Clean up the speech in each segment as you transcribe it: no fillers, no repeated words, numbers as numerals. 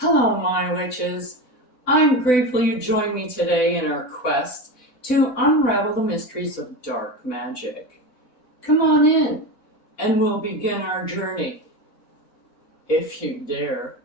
Hello, my witches. I'm grateful you joined me today in our quest to unravel the mysteries of dark magic. Come on in, and we'll begin our journey, if you dare.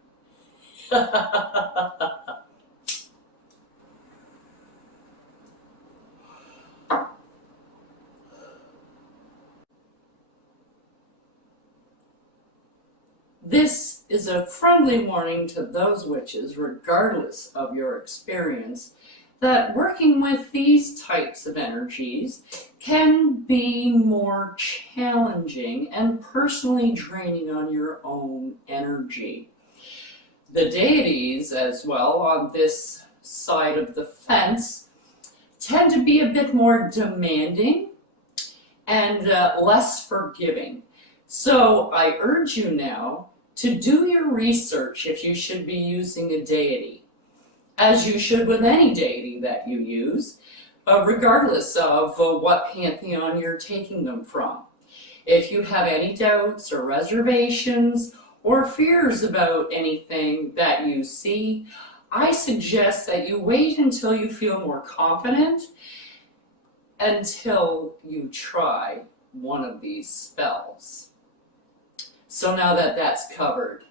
This is a friendly warning to those witches, regardless of your experience, that working with these types of energies can be more challenging and personally draining on your own energy. The deities, as well, on this side of the fence, tend to be a bit more demanding and less forgiving. So I urge you now to do your research if you should be using a deity, as you should with any deity that you use, regardless of what pantheon you're taking them from. If you have any doubts or reservations or fears about anything that you see, I suggest that you wait until you feel more confident until you try one of these spells. So now that that's covered,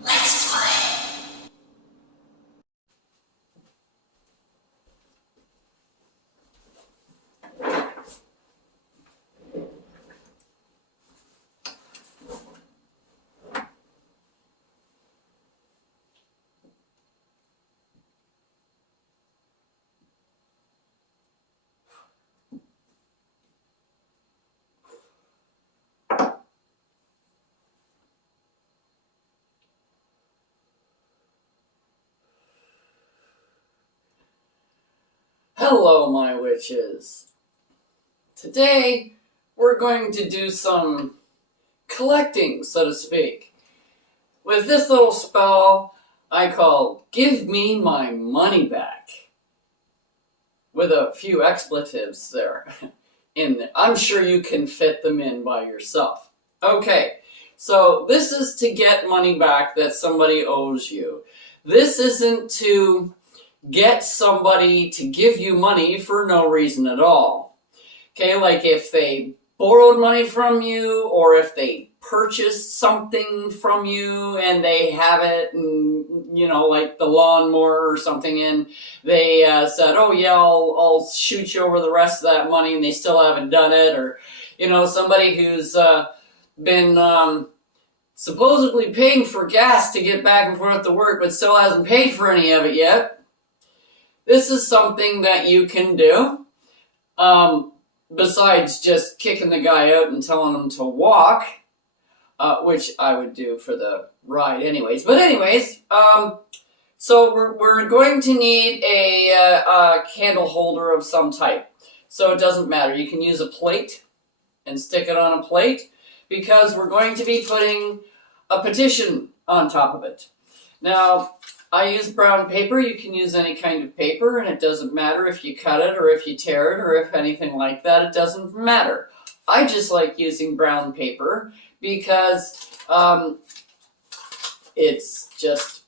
let's play. Hello, my witches. Today, we're going to do some collecting, so to speak. With this little spell I call Give Me My Money Back. With a few expletives there in there. I'm sure you can fit them in by yourself. Okay, so this is to get money back that somebody owes you. This isn't to get somebody to give you money for no reason at all. Okay, like if they borrowed money from you or if they purchased something from you and they have it, and like the lawnmower or something, and they said, oh yeah, I'll shoot you over the rest of that money, and they still haven't done it. Or somebody who's been supposedly paying for gas to get back and forth to work but still hasn't paid for any of it yet. This is something that you can do, besides just kicking the guy out and telling him to walk, which I would do for the ride anyways. But anyways, so we're going to need a candle holder of some type. So it doesn't matter. You can use a plate and stick it on a plate, because we're going to be putting a petition on top of it. Now, I use brown paper. You can use any kind of paper, and it doesn't matter if you cut it or if you tear it or if anything like that. It doesn't matter. I just like using brown paper because it's just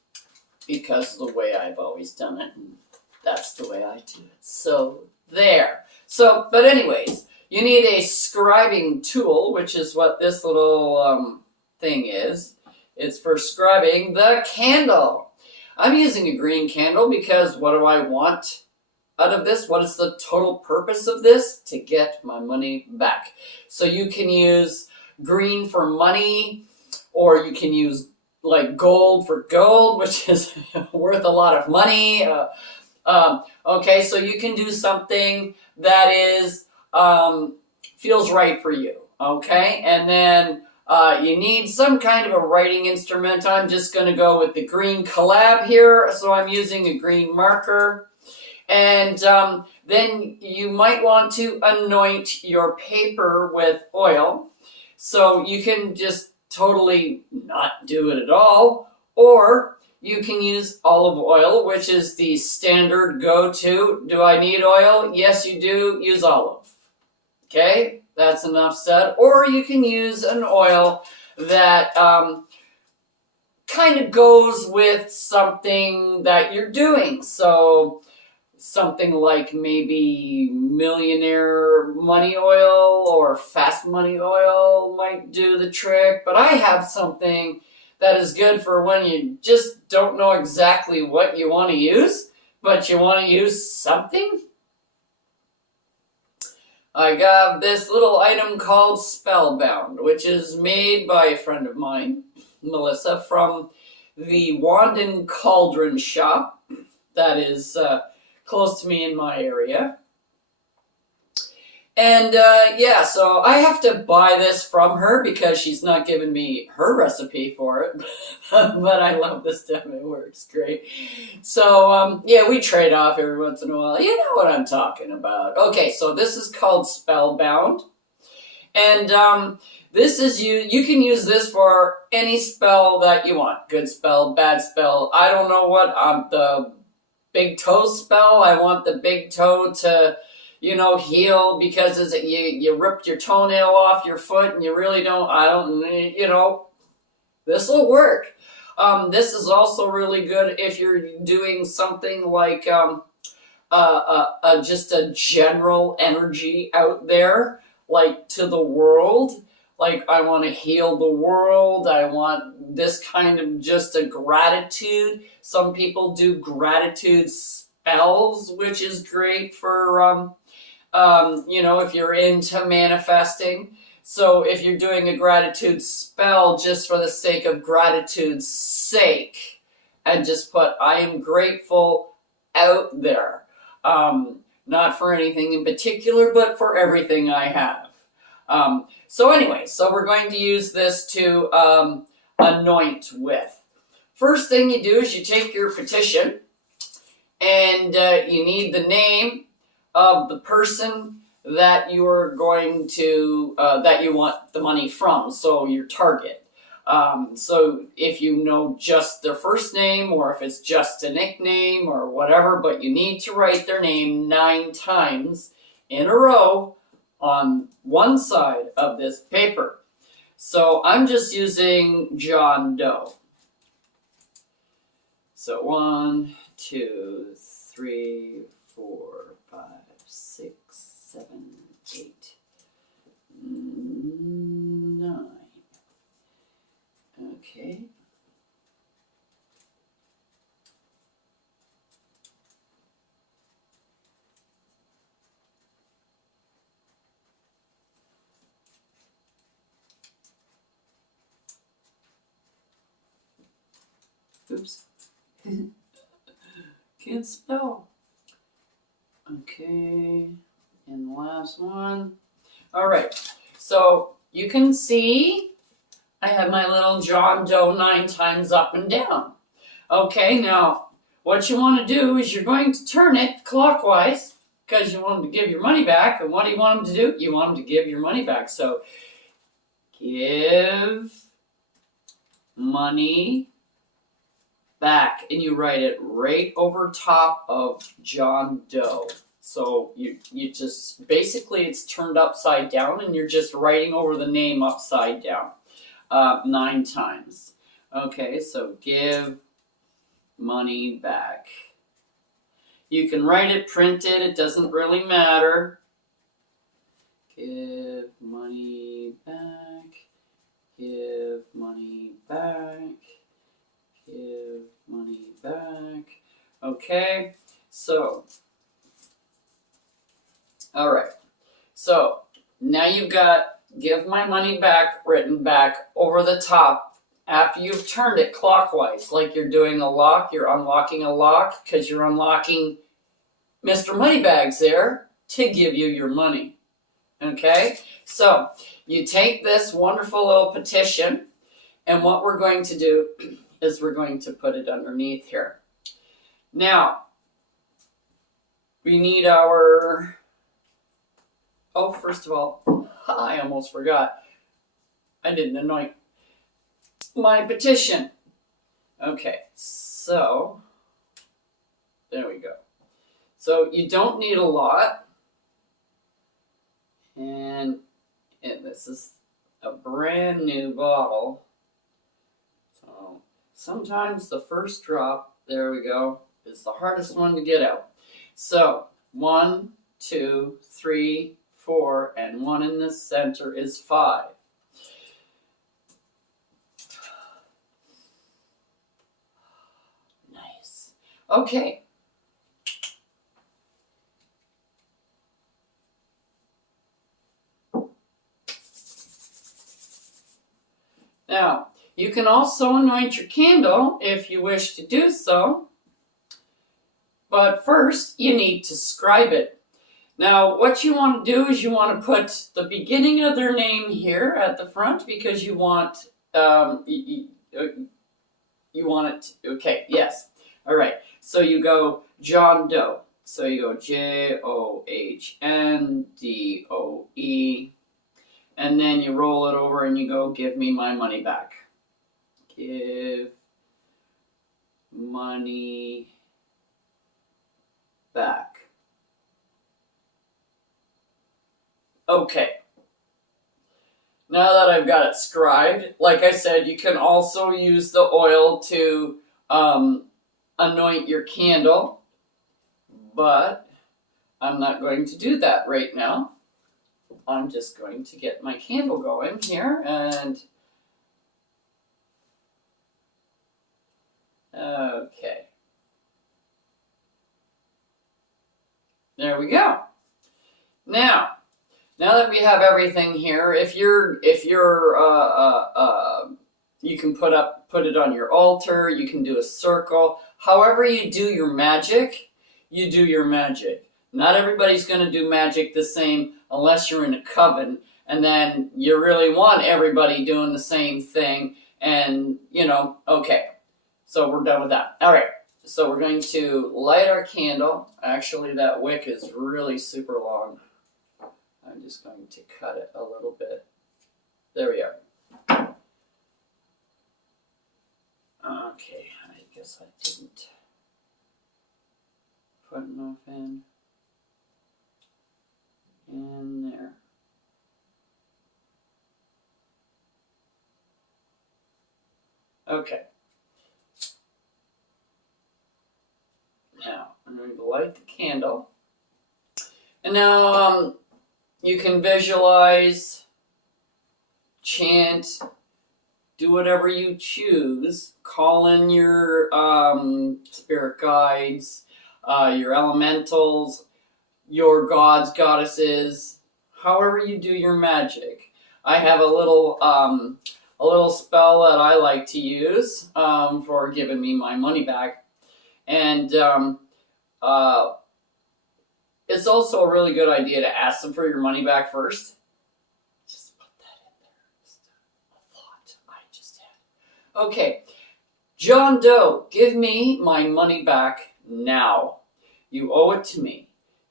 because of the way I've always done it, and that's the way I do it. So there. So, but anyways, you need a scribing tool, which is what this little thing is. It's for scribing the candle. I'm using a green candle because what do I want out of this? What is the total purpose of this? To get my money back. So you can use green for money, or you can use like gold for gold, which is worth a lot of money. Okay, so you can do something that is feels right for you. Okay, and then you need some kind of a writing instrument. I'm just going to go with the green collab here, so I'm using a green marker. And then you might want to anoint your paper with oil. So you can just totally not do it at all, or you can use olive oil, which is the standard go-to. Do I need oil? Yes, you do. Use olive. Okay, that's enough said. Or you can use an oil that kind kind of goes with something that you're doing. So something like maybe millionaire money oil or fast money oil might do the trick. But I have something that is good for when you just don't know exactly what you want to use, but you want to use something. I got this little item called Spellbound, which is made by a friend of mine, Melissa, from the Wand and Cauldron shop that is close to me in my area. And yeah, so I have to buy this from her because she's not giving me her recipe for it. But I love this stuff. It works great. So yeah, we trade off every once in a while. You know what I'm talking about. Okay, so this is called Spellbound. And this is you can use this for any spell that you want. Good spell, bad spell. I don't know what the big toe spell. I want the big toe to, heal because you ripped your toenail off your foot and you really don't, this will work. This is also really good if you're doing something like just a general energy out there, like to the world. Like, I want to heal the world. I want this kind of just a gratitude. Some people do gratitude spells, which is great for, if you're into manifesting. So if you're doing a gratitude spell just for the sake of gratitude's sake, and just put, I am grateful out there. Not for anything in particular, but for everything I have. So anyway, so we're going to use this to anoint with. First thing you do is you take your petition, and you need the name of the person that you're going to, that you want the money from, so your target. So if you know just their first name, or if it's just a nickname or whatever, but you need to write their name 9 times in a row on one side of this paper. So I'm just using John Doe. So 1, 2, 3, 4, 5, 6, 7, 8, 9. Okay. Oops. Can't spell. Okay. And the last one. All right. So you can see I have my little John Doe 9 times up and down. Okay, now what you want to do is you're going to turn it clockwise because you want them to give your money back. And what do you want them to do? You want them to give your money back. So give money back, and you write it right over top of John Doe. So you just, basically it's turned upside down, and you're just writing over the name upside down 9 times. Okay, so give money back. You can write it, print it, it doesn't really matter. Give money back, give money back, give money back. Okay, so, all right. So now you've got give my money back written back over the top after you've turned it clockwise, like you're doing a lock. You're unlocking a lock because you're unlocking Mr. Moneybags there to give you your money. Okay, so you take this wonderful little petition, and what we're going to do is we're going to put it underneath here. Now, we need our, first of all, I almost forgot. I didn't anoint my petition. Okay, so, there we go. So you don't need a lot. And this is a brand new bottle. So Sometimes the first drop, there we go, is the hardest one to get out. So 1, 2, 3, 4, and 1 in the center is 5. Nice. Okay. Now, you can also anoint your candle if you wish to do so. But first, you need to scribe it. Now, what you want to do is you want to put the beginning of their name here at the front because you want you want it to, okay, yes. All right. So you go John Doe. So you go JOHNDOE. And then you roll it over and you go, give me my money back. Give money back. Okay. Now that I've got it scribed, like I said, you can also use the oil to anoint your candle, but I'm not going to do that right now. I'm just going to get my candle going here, and okay. There we go. Now that we have everything here, if you're you can put it on your altar, you can do a circle. However you do your magic, you do your magic. Not everybody's going to do magic the same unless you're in a coven, and then you really want everybody doing the same thing, and, okay. So we're done with that. All right, so we're going to light our candle. Actually, that wick is really super long. I'm just going to cut it a little bit. There we are. Okay, I guess I didn't put enough in there. Okay. Now, I'm going to light the candle. And now, you can visualize, chant, do whatever you choose. Call in your spirit guides, your elementals, your gods, goddesses, however you do your magic. I have a little spell that I like to use for giving me my money back. And it's also a really good idea to ask them for your money back first. Just put that in there. Just a thought I just had. Okay. John Doe, give me my money back now. You owe it to me.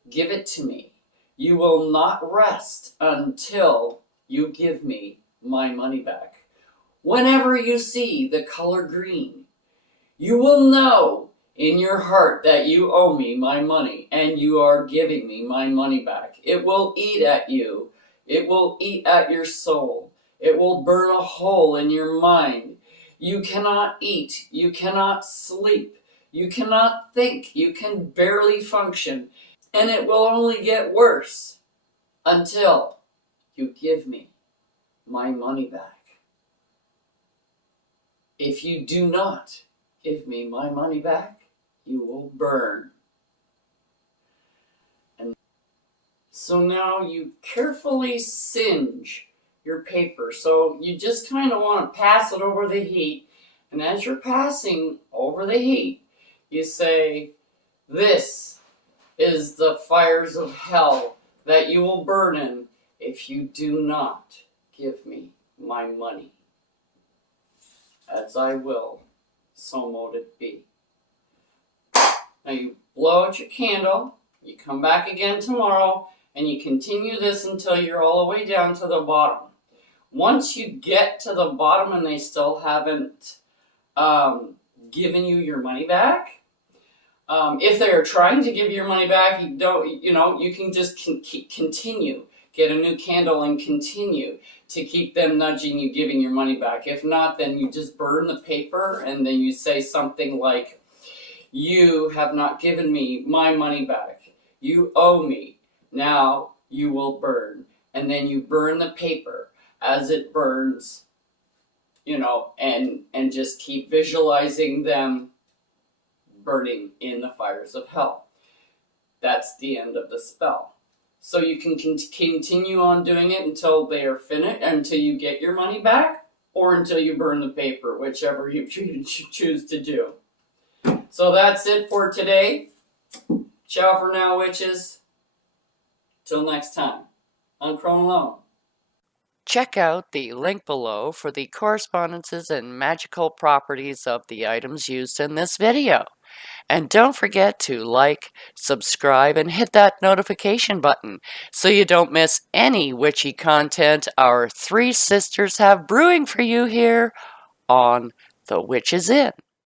Give it to me. You will not rest until you give me my money back. Whenever you see the color green, you will know in your heart that you owe me my money and you are giving me my money back. It will eat at you. It will eat at your soul. It will burn a hole in your mind. You cannot eat. You cannot sleep. You cannot think. You can barely function. And it will only get worse until you give me my money back. If you do not give me my money back, you will burn. And so now you carefully singe your paper. So you just kind of want to pass it over the heat. And as you're passing over the heat, you say, "This is the fires of hell that you will burn in if you do not give me my money. As I will, so mote it be." Now you blow out your candle, you come back again tomorrow, and you continue this until you're all the way down to the bottom. Once you get to the bottom and they still haven't given you your money back, if they are trying to give you your money back, you can just continue. get a new candle and continue to keep them nudging you, giving your money back. If not, then you just burn the paper and then you say something like, you have not given me my money back. You owe me. Now you will burn. And then you burn the paper as it burns, you know, and just keep visualizing them burning in the fires of hell. That's the end of the spell. So you can continue on doing it until they are finished, until you get your money back, or until you burn the paper, whichever you choose to do. So that's it for today. Ciao for now, witches. Till next time. I'm Chrome Alone. Check out the link below for the correspondences and magical properties of the items used in this video. And don't forget to like, subscribe, and hit that notification button so you don't miss any witchy content our three sisters have brewing for you here on The Witch's Inn.